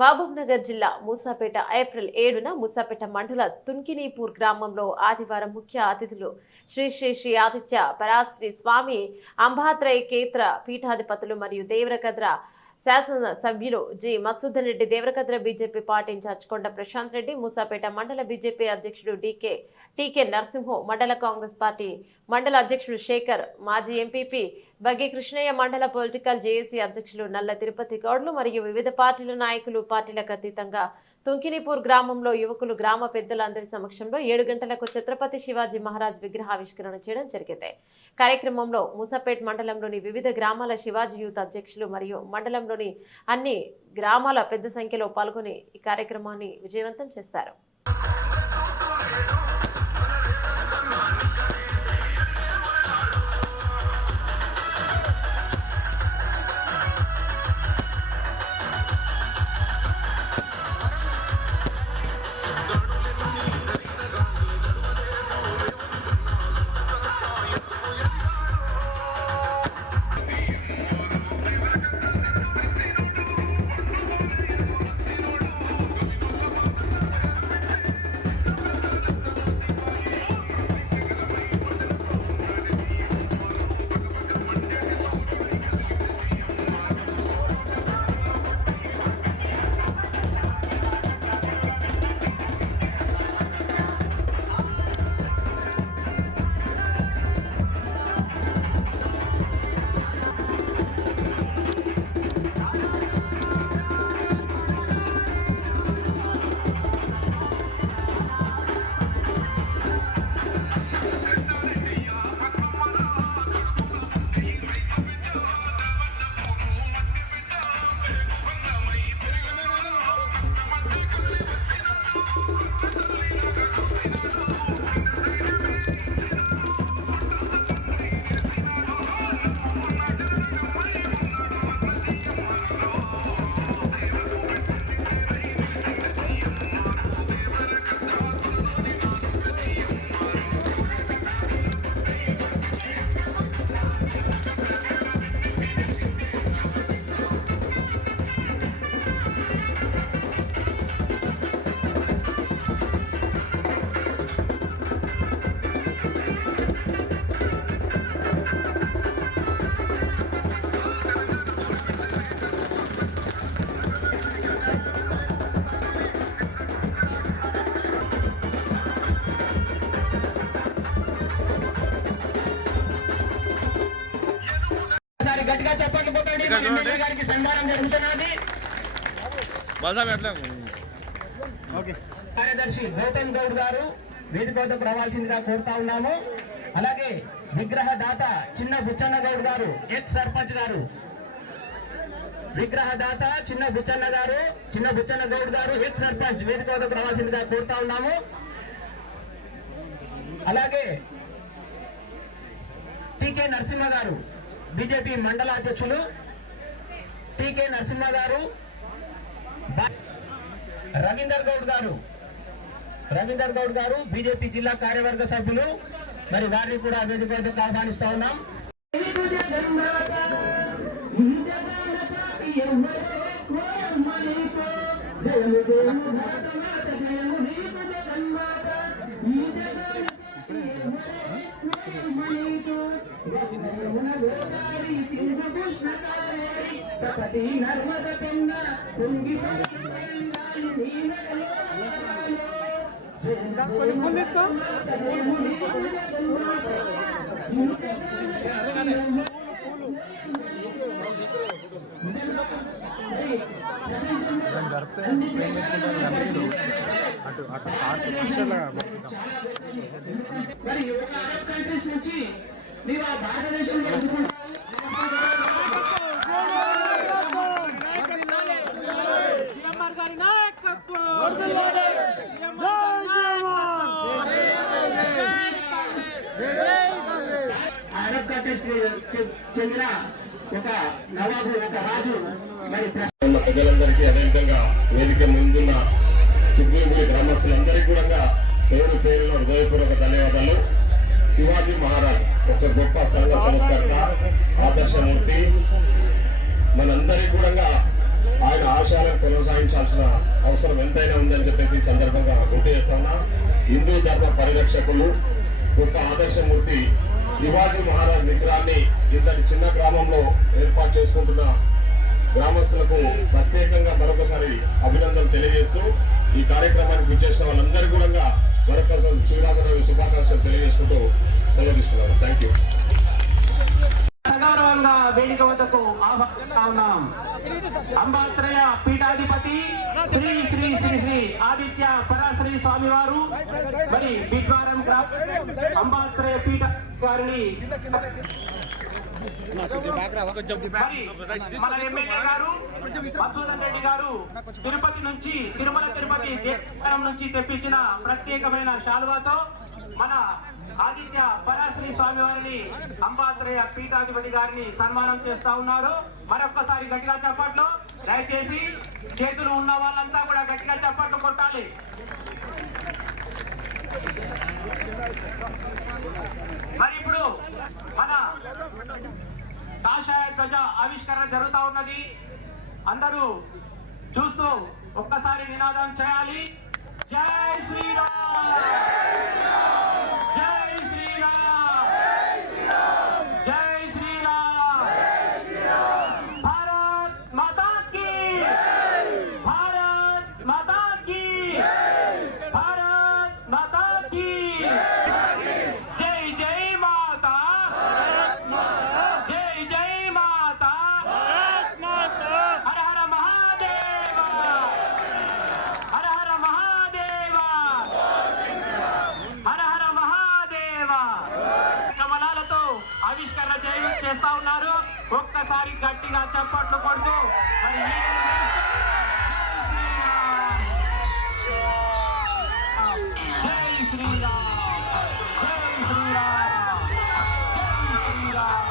మహబూబ్నగర్ జిల్లా మూసాపేట ఏప్రిల్ 7న మూసాపేట మండల తుంకినీపూర్ గ్రామంలో ఆదివారం ముఖ్య అతిథులు శ్రీ శ్రీ శ్రీ ఆదిత్య పరాశ్రీ స్వామి అంబాత్రయ కేత్ర పీఠాధిపతులు మరియు దేవరకద్ర శాసన సభ్యులు G Masudan Reddy, Devarakadra BJP party incharge Konda Prashanth Reddy, Moosapet మండల బీజేపీ అధ్యక్షుడు టీకే నరసింహో, మండల కాంగ్రెస్ పార్టీ మండల అధ్యక్షుడు శేఖర్, మాజీ ఎంపీపీ బగ్గి కృష్ణయ్య, మండల పొలిటికల్ జేఏసీ అధ్యక్షులు నల్ల తిరుపతి గౌడ్లు మరియు వివిధ పార్టీల నాయకులు పార్టీలకు అతీతంగా తుంకినీపూర్ గ్రామంలో యువకులు గ్రామ పెద్దలందరి సమక్షంలో 7 గంటలకు ఛత్రపతి శివాజీ మహారాజ్ విగ్రహావిష్కరణ చేయడం జరిగింది. కార్యక్రమంలో మూసాపేట్ మండలంలోని వివిధ గ్రామాల శివాజీ యూత్ అధ్యక్షులు మరియు మండలంలోని అన్ని గ్రామాల పెద్ద సంఖ్యలో పాల్గొని ఈ కార్యక్రమాన్ని విజయవంతం చేశారు. గట్టిగా చెప్పండి పోతాడు మన ఎమ్మెల్యే గారికి సన్మానం జరుగుతున్నది. కార్యదర్శి గౌతమ్ గౌడ్ గారు వేదిక వద్దకు రావాల్సిందిగా కోరుతా ఉన్నాము. అలాగే విగ్రహ దాత చిన్న బుచ్చన్న గౌడ్ గారు, ఎక్స్ సర్పంచ్ గారు, విగ్రహ దాత చిన్న బుచ్చన్న గౌడ్ గారు ఎక్స్ సర్పంచ్ వేదిక వద్దకు రావాల్సిందిగా కోరుతా ఉన్నాము. అలాగే టీకే నరసింహ గారు, బీజేపీ మండల అధ్యక్షులు టీకే నరసింహ గారు, రవీందర్ గౌడ్ గారు బీజేపీ జిల్లా కార్యవర్గ సభ్యులు, మరి వారిని కూడా వేదిక వద్దకు ఆహ్వానిస్తా ఉన్నాం. మరి యువత అరబ్ కంట్రీస్ నుంచి నీవు ఆ భారతదేశంలో అరబ్ కంట్రీస్ చెందిన ఒక నవాబు, ఒక రాజు, మరి ప్రజలందరికీ అదేవిధంగా వేదిక ముందున్న తుగ్గులూరి గ్రామస్తులందరికీ కూడా పేరు పేరున హృదయపూర్వక ధన్యవాదాలు. శివాజీ మహారాజ్ ఒక గొప్ప సంఘ సంస్కర్త, ఆదర్శమూర్తి, మనందరికీ కూడా ఆయన ఆశయాలను కొనసాగించాల్సిన అవసరం ఎంతైనా ఉందని చెప్పేసి ఈ సందర్భంగా గుర్తు చేస్తా ఉన్నా. హిందూ ధర్మ పరిరక్షకులు కొత్త ఆదర్శమూర్తి శివాజీ మహారాజ్ విగ్రహాన్ని ఇంతటి చిన్న గ్రామంలో ఏర్పాటు చేసుకుంటున్న గ్రామస్తులకు ప్రత్యేకంగా మరొకసారి అభినందనలు తెలియజేస్తూ ఈ కార్యక్రమానికి విచ్చేసిన వాళ్ళందరూ కూడా మరొకసారి శ్రీరామనవమి శుభాకాంక్షలు తెలియజేసుకుంటూ సెలవు తీసుకున్నాను. Thank you. సగౌరవంగా వేదిక వద్దకు ఆహ్వానిస్తా ఉన్నాం. అంబాత్రయ పీఠాధిపతి శ్రీ శ్రీ శ్రీ శ్రీ ఆదిత్య పరాశ్రీ స్వామి వారు మరి బిద్వారం అంబాత్రయ పీఠ గారిని మన ఎమ్మెల్యే గారు మధుసూదన్ రెడ్డి గారు తిరుపతి నుంచి తిరుపతి దేవస్థానం నుంచి తెప్పించిన ప్రత్యేకమైన శాలువాతో మన ఆదిత్య పరాశ్రీ స్వామి వారిని అంబాత్రయ పీఠాధిపతి గారిని సన్మానం చేస్తా ఉన్నారు. మరొక్కసారి గట్టిగా చప్పట్లు. దయచేసి చేతులు ఉన్న వాళ్ళంతా కూడా గట్టిగా చప్పట్లు కొట్టాలి. మరి ఇప్పుడు మన కాషాయ ధ్వజ ఆవిష్కరణ జరుగుతా ఉన్నది. అందరూ చూస్తూ ఒక్కసారి నినాదం చేయాలి. జై శ్రీరామ్, జై శ్రీరామ్, జై శ్రీరామ్. భారత్ మాతా కీ, భారత్ మాతా కీ, భారత్ మాతా కీ. జై జై మాతా, జై జై మాతా, హర హర మహాదేవ, హర హర మహాదేవ, హర హర మహాదేవ. కమలాలతో ఆవిష్కరణ చేస్తా ఉన్నారు. ఒక్కసారి గట్టిగా చప్పట్లు కొడుతూ మరి జై శ్రీరామ్, జై శ్రీరామ్, జై శ్రీరామ్.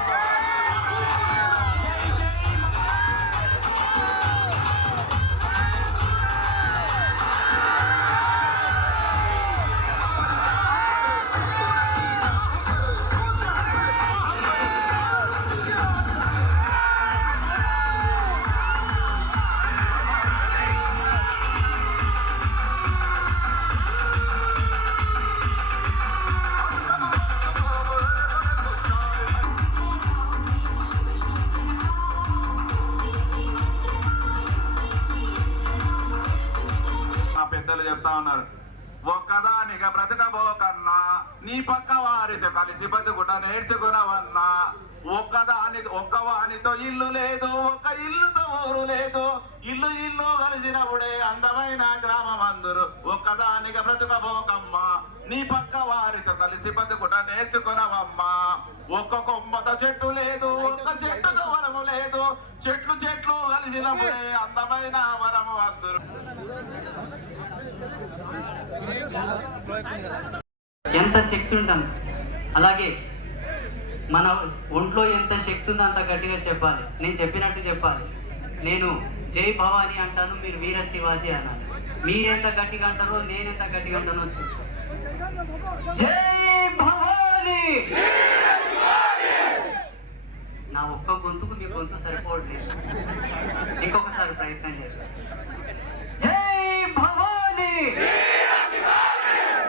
మా పెద్దలు చెప్తా ఉన్నారు, ఒక్కదానిగా బ్రతకబోకన్నా నీ పక్క వారితో కలిసి బతుకుట నేర్చుకునవన్నా. ఒక్కవానితో ఇల్లు లేదు, ఒక్క ఇల్లుతో ఊరు లేదు. ఇల్లు ఇల్లు కలిసినప్పుడే అందమైన గ్రామం అందరు. ఒక్కదానిగా బ్రతకబోకమ్మా, నీ పక్క వారితో కలిసి బతుకుట నేర్చుకునవమ్మా. ఒక్క కొమ్మతో చెట్టు లేదు, ఒక్క చెట్టుతో వరము లేదు. చెట్లు చెట్లు కలిసినప్పుడే అందమైన వరము అందరు. ఎంత శక్తి ఉంటాను, అలాగే మన ఒంట్లో ఎంత శక్తి ఉందో అంత గట్టిగా చెప్పాలి. నేను చెప్పినట్టు చెప్పాలి. నేను జై భవాని అంటాను, మీరు వీర శివాజీ అన్నాను. మీరెంత గట్టిగా అంటారో నేనెంత గట్టిగా అంటానో జై భవాని. నా ఒక్క గొంతుకు మీ గొంతు సరిపోవట్లేదు. ఇంకొకసారి ప్రయత్నం చేస్తాను. జై భవాని,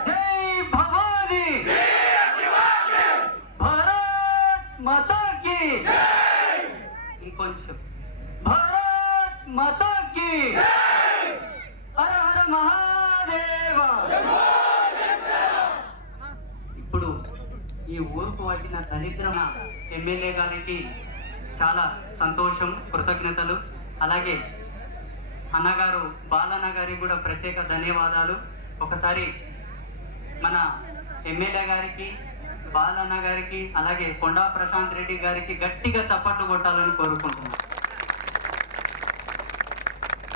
జై భవాని, భారత్ మాతా కీ. ఇంకొంచెం భారత్ మాతా కీ, హర హర మహాదేవ. ఇప్పుడు ఈ ఊరుకు వచ్చిన దరిద్రం ఎమ్మెల్యే గారికి చాలా సంతోషం, కృతజ్ఞతలు. అలాగే అన్నగారు బాలన్న గారికి కూడా ప్రత్యేక ధన్యవాదాలు. ఒకసారి మన ఎమ్మెల్యే గారికి, బాలన్న గారికి, అలాగే కొండా ప్రశాంత్ రెడ్డి గారికి గట్టిగా చప్పట్లు కొట్టాలని కోరుకుంటున్నాను.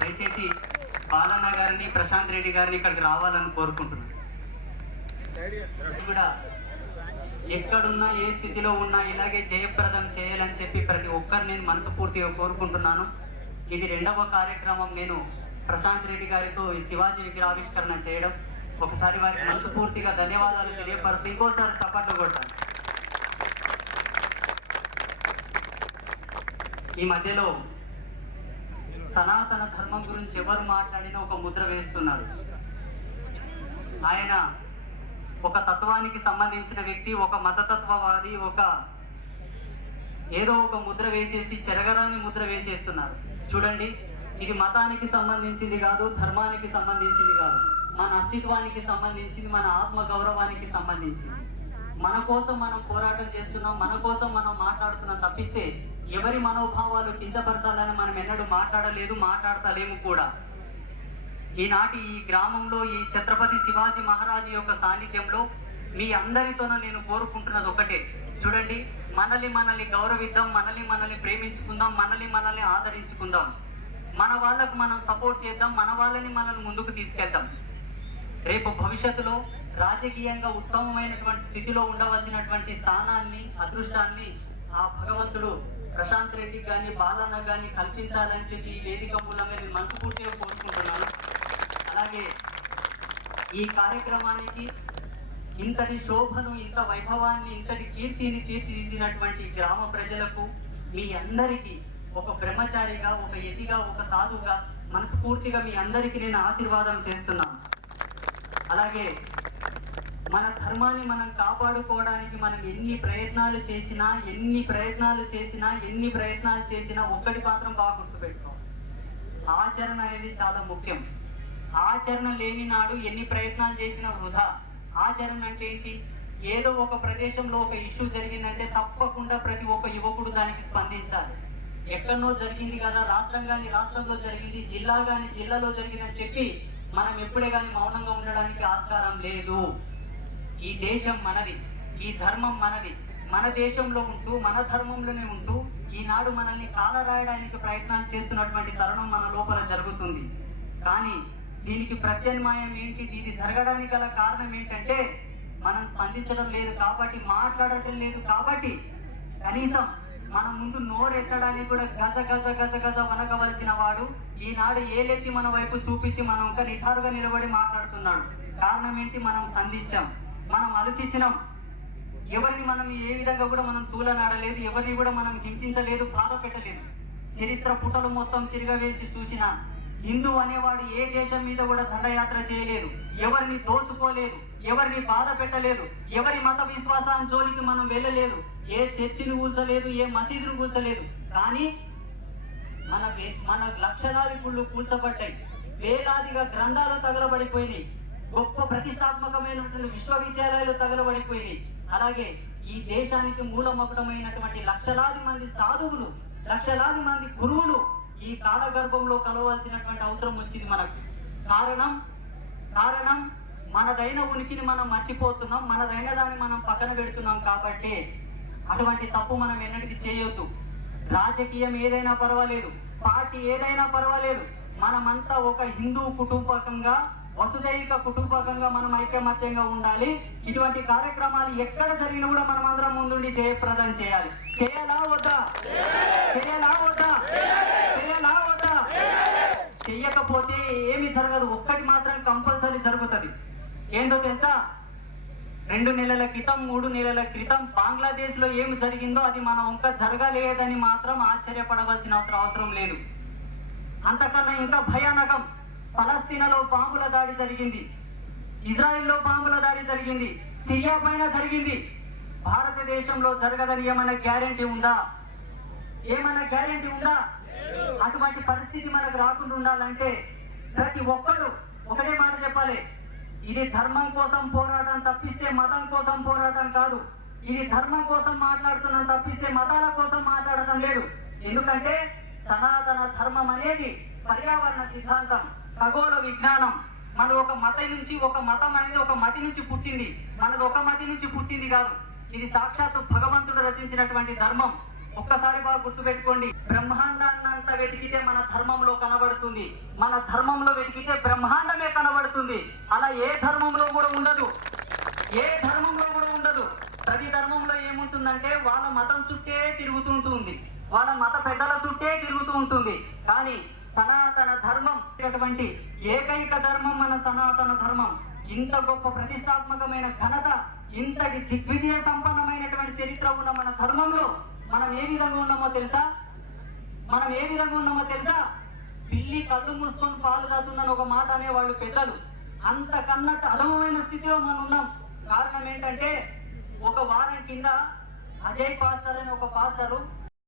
దయచేసి బాలన్న గారిని, ప్రశాంత్ రెడ్డి గారిని ఇక్కడికి రావాలని కోరుకుంటున్నాను. కూడా ఎక్కడున్నా ఏ స్థితిలో ఉన్నా ఇలాగే జయప్రదం చేయాలని చెప్పి ప్రతి ఒక్కరు నేను మనస్ఫూర్తిగా కోరుకుంటున్నాను. ఇది 2వ కార్యక్రమం. నేను ప్రశాంత్ రెడ్డి గారితో ఈ శివాజీ విగ్రహావిష్కరణ చేయడం. ఒకసారి వారికి మనస్ఫూర్తిగా ధన్యవాదాలు తెలియపరుస్తూ ఇంకోసారి చప్పట్లు కొట్టాను. ఈ మధ్యలో సనాతన ధర్మం గురించి ఎవరు మాట్లాడినా ఒక ముద్ర వేస్తున్నారు. ఆయన ఒక తత్వానికి సంబంధించిన వ్యక్తి, ఒక మతతత్వవాది, ఏదో ఒక ముద్ర వేసేసి చెరగరాని ముద్ర వేసేస్తున్నారు. చూడండి, ఇది మతానికి సంబంధించింది కాదు, ధర్మానికి సంబంధించింది కాదు, మన అస్తిత్వానికి సంబంధించింది, మన ఆత్మ గౌరవానికి సంబంధించింది. మన కోసం మనం పోరాటం చేస్తున్నాం, మన కోసం మనం మాట్లాడుతున్నాం తప్పిస్తే ఎవరి మనోభావాలు కించపరచాలని మనం ఎన్నడూ మాట్లాడలేదు, మాట్లాడతలేము కూడా. ఈనాటి ఈ గ్రామంలో ఈ ఛత్రపతి శివాజీ మహారాజు యొక్క సాన్నిధ్యంలో మీ అందరితోనూ నేను కోరుకుంటున్నది ఒకటే. చూడండి, మనల్ని గౌరవిద్దాం, మనల్ని ప్రేమించుకుందాం, మనల్ని ఆదరించుకుందాం, మన వాళ్ళకు మనం సపోర్ట్ చేద్దాం, మనల్ని ముందుకు తీసుకెళ్దాం. రేపు భవిష్యత్తులో రాజకీయంగా ఉత్తమమైనటువంటి స్థితిలో ఉండవలసినటువంటి స్థానాన్ని, అదృష్టాన్ని ఆ భగవంతుడు ప్రశాంత్ రెడ్డి కానీ బాలన్న కానీ కల్పించాలని చెప్పి ఈ వేదిక మూలంగా నేను మనస్ఫూర్తిగా కోరుకుంటున్నాను. అలాగే ఈ కార్యక్రమానికి ఇంతటి శోభను, ఇంత వైభవాన్ని, ఇంతటి కీర్తిని తీర్చిదిద్దినటువంటి గ్రామ ప్రజలకు, మీ అందరికీ ఒక బ్రహ్మచారిగా, ఒక యతిగా, ఒక సాధువుగా మనస్ఫూర్తిగా మీ అందరికీ నేను ఆశీర్వాదం చేస్తున్నాను. అలాగే మన ధర్మాన్ని మనం కాపాడుకోవడానికి మనం ఎన్ని ప్రయత్నాలు చేసినా ఒక్కటి మాత్రం బాగా గుర్తుపెట్టుకోవాలి, ఆచరణ అనేది చాలా ముఖ్యం. ఆచరణ లేని నాడు ఎన్ని ప్రయత్నాలు చేసినా వృధా. ఆచరణ అంటే ఏంటి? ఏదో ఒక ప్రదేశంలో ఒక ఇష్యూ జరిగిందంటే తప్పకుండా ప్రతి ఒక్క యువకుడు దానికి స్పందించాలి. ఎక్కడనో జరిగింది కదా, రాష్ట్రంలో జరిగింది, జిల్లాలో జరిగిందని చెప్పి మనం ఎప్పుడే కానీ మౌనంగా ఉండడానికి ఆస్కారం లేదు. ఈ దేశం మనది, ఈ ధర్మం మనది. మన దేశంలో ఉంటూ, మన ధర్మంలోనే ఉంటూ ఈనాడు మనల్ని కాలరాయడానికి ప్రయత్నాలు చేస్తున్నటువంటి తరుణం మన లోపల జరుగుతుంది. కానీ దీనికి ప్రత్యామ్నాయం ఏంటి? ఇది జరగడానికి గల కారణం ఏంటంటే మనం స్పందించడం లేదు కాబట్టి, మాట్లాడటం లేదు కాబట్టి, కనీసం మన ముందు నోరెత్తడానికి కూడా గజ వనకవలసిన వాడు ఈనాడు ఏలెత్తి మన వైపు చూపించి మనం ఇంకా నిఠారుగా నిలబడి మాట్లాడుతున్నాడు. కారణం ఏంటి? మనం స్పందించాం, మనం ఆలోచించినాం. ఎవరిని మనం ఏ విధంగా కూడా మనం తూలనాడలేదు, ఎవరిని కూడా మనం హింసించలేదు, బాధ పెట్టలేదు. చరిత్ర పుటలు మొత్తం తిరగవేసి చూసినా హిందూ అనేవాడు ఏ దేశం మీద కూడా దండయాత్ర చేయలేదు, ఎవరిని దోచుకోలేదు, ఎవరిని బాధ పెట్టలేదు, ఎవరి మత విశ్వాసాన్ని జోలికి మనం వెళ్ళలేదు, ఏ చర్చిని కూల్చలేదు, ఏ మసీదును కూల్చలేదు. కానీ మన లక్షలాది గుళ్ళు కూల్చబడ్డాయి, వేలాదిగా గ్రంథాలు తగలబడిపోయినాయి, గొప్ప ప్రతిష్టాత్మకమైనటువంటి విశ్వవిద్యాలయాలు తగలబడిపోయినాయి. అలాగే ఈ దేశానికి మూలమకుటమైనటువంటి లక్షలాది మంది సాధువులు, లక్షలాది మంది గురువులు ఈ కాలగర్భంలో కలవాల్సినటువంటి అవసరం వచ్చింది మనకు. కారణం మనదైన ఉనికిని మనం మర్చిపోతున్నాం, మనదైన దాన్ని మనం పక్కన పెడుతున్నాం. కాబట్టి అటువంటి తప్పు మనం ఎన్నటికీ చేయొద్దు. రాజకీయం ఏదైనా పర్వాలేదు, పార్టీ ఏదైనా పర్వాలేదు, మనమంతా ఒక హిందూ కుటుంబకంగా, వసుదైక కుటుంబకంగా మనం ఐకమత్యంగా ఉండాలి. ఇటువంటి కార్యక్రమాలు ఎక్కడ జరిగినా కూడా మనం అందరం ముందుండి జయప్రదం చేయాలి. చేయాలా వద్దా? చెయ్యకపోతే ఏమి జరగదు. ఒక్కటి మాత్రం కంపల్సరీ జరుగుతుంది. ఏంటో తెలుసా? 2 నెలల క్రితం, 3 నెలల క్రితం బంగ్లాదేశ్ లో ఏమి జరిగిందో అది మన ఇంకా జరగలేదని మాత్రం ఆశ్చర్యపడవలసిన అవసరం లేదు. అంతకన్నా ఇంకా భయానకం, ఫలస్తీనాలో బాంబుల దాడి జరిగింది, ఇజ్రాయెల్లో బాంబుల దాడి జరిగింది, సిరియా పైన జరిగింది. భారతదేశంలో జరగదని ఏమైనా గ్యారెంటీ ఉందా? అటువంటి పరిస్థితి మనకు రాకుండా ఉండాలంటే ప్రతి ఒక్కరు ఒకటే మాట చెప్పాలి, ఇది ధర్మం కోసం పోరాటం తప్పిస్తే మతం కోసం పోరాటం కాదు. ఇది ధర్మం కోసం మాట్లాడుతున్నాం తప్పిస్తే మతాల కోసం మాట్లాడటం లేదు. ఎందుకంటే సనాతన ధర్మం అనేది పర్యావరణ సిద్ధాంతం, ఖగోళ విజ్ఞానం. మన ఒక మతం అనేది ఒక మతి నుంచి పుట్టింది, మనది ఒక మతి నుంచి పుట్టింది కాదు. ఇది సాక్షాత్తు భగవంతుడు రచించినటువంటి ధర్మం. ఒక్కసారి బాగా గుర్తుపెట్టుకోండి, బ్రహ్మాండాన్నంతా వెతికితే మన ధర్మంలో కనబడుతుంది, మన ధర్మంలో వెతికితే బ్రహ్మాండమే కనబడుతుంది. అలా ఏ ధర్మంలో కూడా ఉండదు. ప్రతి ధర్మంలో ఏముంటుందంటే వాళ్ళ మతం చుట్టే తిరుగుతుంటుంది, వాళ్ళ మత పెద్దల చుట్టే తిరుగుతూ ఉంటుంది. కానీ సనాతన ధర్మం అటువంటి ఏకైక ధర్మం మన సనాతన ధర్మం. ఇంత గొప్ప ప్రతిష్టాత్మకమైన ఘనత, ఇంతటి దిగ్విజయ సంపన్నమైనటువంటి చరిత్ర ఉన్న మన ధర్మంలో మనం ఏ విధంగా ఉన్నామో తెలుసా? పిల్లి కళ్ళు మూసుకొని పాలు తాగుతుందని ఒక మాట అనేవాళ్ళు పెద్దలు. అంతకన్నట్టు అధమమైన స్థితిలో మనం ఉన్నాం. కారణం ఏంటంటే ఒక వారం కింద అజయ్ పాస్టర్ అనే ఒక పాస్టరు